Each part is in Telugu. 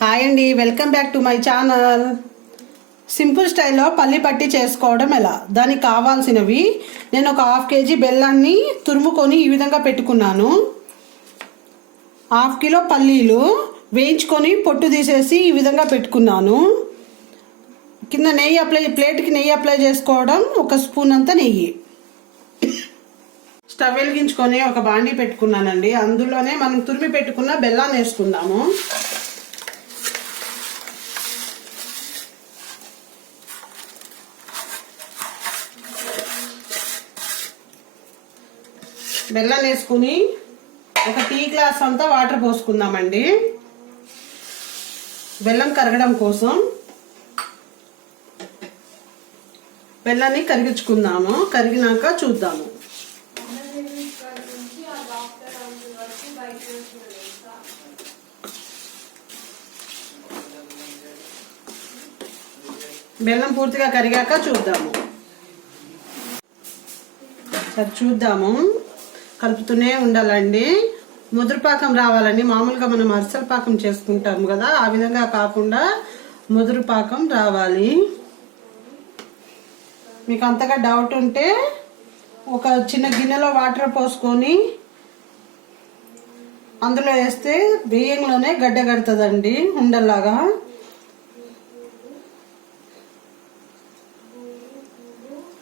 హాయ్ అండి, welcome back to my channel. Simple స్టైల్లో పల్లి పట్టి చేసుకోవడం ఎలా, దానికి కావాల్సినవి నేను ఒక హాఫ్ కేజీ బెల్లాన్ని తురుముకొని ఈ విధంగా పెట్టుకున్నాను. హాఫ్ కిలో పల్లీలు వేయించుకొని పొట్టు తీసేసి ఈ విధంగా పెట్టుకున్నాను. కింద నెయ్యి ప్లేట్కి నెయ్యి అప్లై చేసుకోవడం, ఒక స్పూన్ అంత నెయ్యి. స్టవ్ వెలిగించుకొని ఒక బాండీ పెట్టుకున్నానండి. అందులోనే మనం తురిమి పెట్టుకున్న బెల్లాన్ని వేసుకుందాము. బెల్లం వేసుకుని ఒక టీ గ్లాస్ అంతా వాటర్ పోసుకుందామండి, బెల్లం కరగడం కోసం. బెల్లాన్ని కరిగించుకుందాము, కరిగినాక చూద్దాము. బెల్లం పూర్తిగా కరిగాక చూద్దాము. సరే చూద్దాము, కలుపుతూనే ఉండాలండి. ముదురుపాకం రావాలండి. మామూలుగా మనం అరిసెల పాకం చేసుకుంటాము కదా, ఆ విధంగా కాకుండా ముదురు పాకం రావాలి. మీకు అంతగా డౌట్ ఉంటే ఒక చిన్న గిన్నెలో వాటర్ పోసుకొని అందులో వేస్తే బియ్యంలోనే గడ్డ కడుతుందండి, ఉండల్లాగా.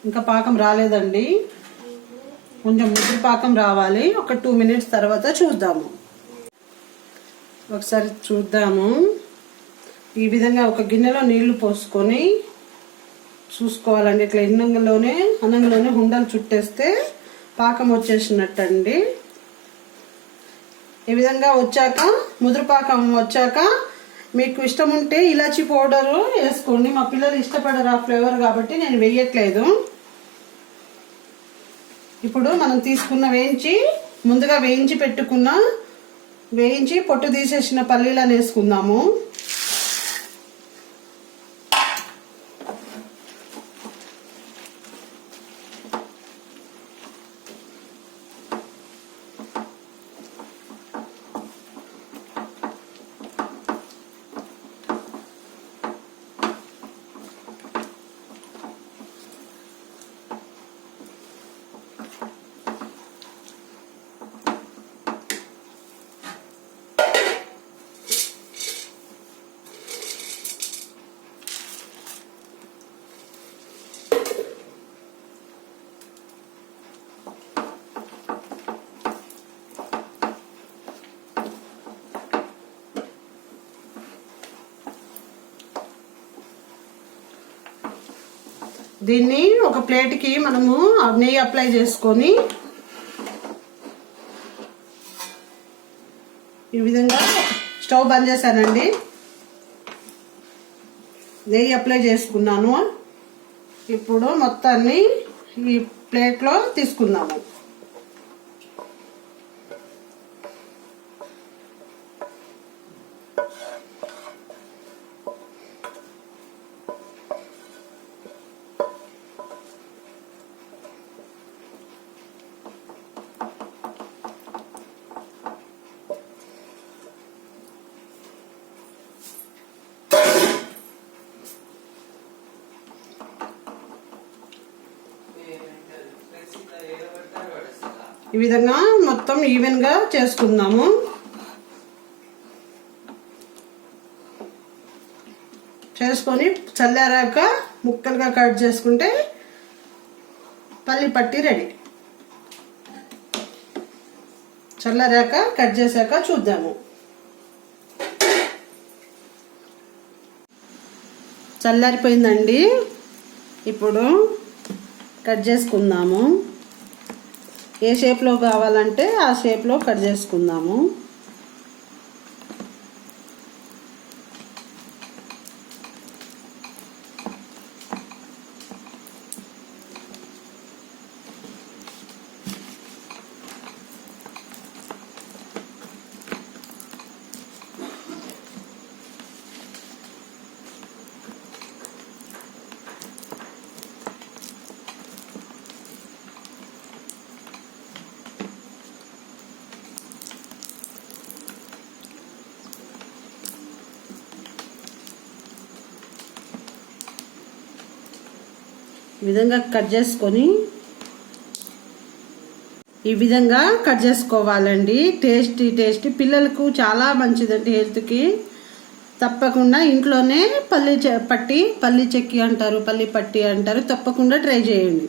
ఇంకా పాకం రాలేదండి, కొంచెం ముద్దు పాకం రావాలి. ఒక 2 మినిట్స్ తర్వాత చూద్దాము. ఒకసారి చూద్దాము. ఈ విధంగా ఒక గిన్నెలో నీళ్లు పోసుకొని చూసుకోవాలండి. ఇట్లా అన్నంలోనే ఉండలు చుట్టేస్తే పాకం వచ్చేసినట్టండి. ఈ విధంగా వచ్చాక, ముదురు పాకం వచ్చాక మీకు ఇష్టం ఉంటే ఇలాచీ పౌడరు వేసుకోండి. మా పిల్లలు ఇష్టపడరు ఆ ఫ్లేవర్ కాబట్టి నేను వేయట్లేదు. ఇప్పుడు మనం తీసుకున్న ముందుగా వేయించి పొట్టు తీసేసిన పల్లీలను వేసుకుందాము. దీన్ని ఒక ప్లేట్కి మనము నెయ్యి అప్లై చేసుకొని ఈ విధంగా స్టవ్ బంద్ చేశానండి. నెయ్యి అప్లై చేసుకున్నాను. ఇప్పుడు మొత్తాన్ని ఈ ప్లేట్లో తీసుకుందాము. ఈ విధంగా మొత్తం ఈవెన్గా చేసుకుందాము. చేసుకొని చల్లారాక ముక్కలుగా కట్ చేసుకుంటే పల్లి పట్టి రెడీ. చల్లారాక కట్ చేశాక చూద్దాము. చల్లారిపోయిందండి. ఇప్పుడు కట్ చేసుకుందాము. ఏ షేప్లో కావాలంటే ఆ షేప్లో కట్ చేసుకుందాము. ఈ విధంగా కట్ చేసుకొని ఈ విధంగా కట్ చేసుకోవాలండి. టేస్టీ పిల్లలకు చాలా మంచిదండి హెల్త్కి. తప్పకుండా ఇంట్లోనే పల్లి చెక్కి అంటారు, పల్లి పట్టి అంటారు. తప్పకుండా ట్రై చేయండి.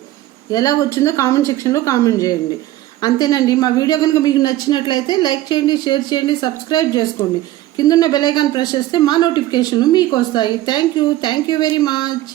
ఎలా వచ్చిందో కామెంట్ సెక్షన్లో కామెంట్ చేయండి. అంతేనండి. మా వీడియో కనుక మీకు నచ్చినట్లయితే లైక్ చేయండి, షేర్ చేయండి, సబ్స్క్రైబ్ చేసుకోండి. కింద ఉన్న బెల్ ఐకాన్ ప్రెస్ చేస్తే మా నోటిఫికేషన్లు మీకు వస్తాయి. Thank you very much.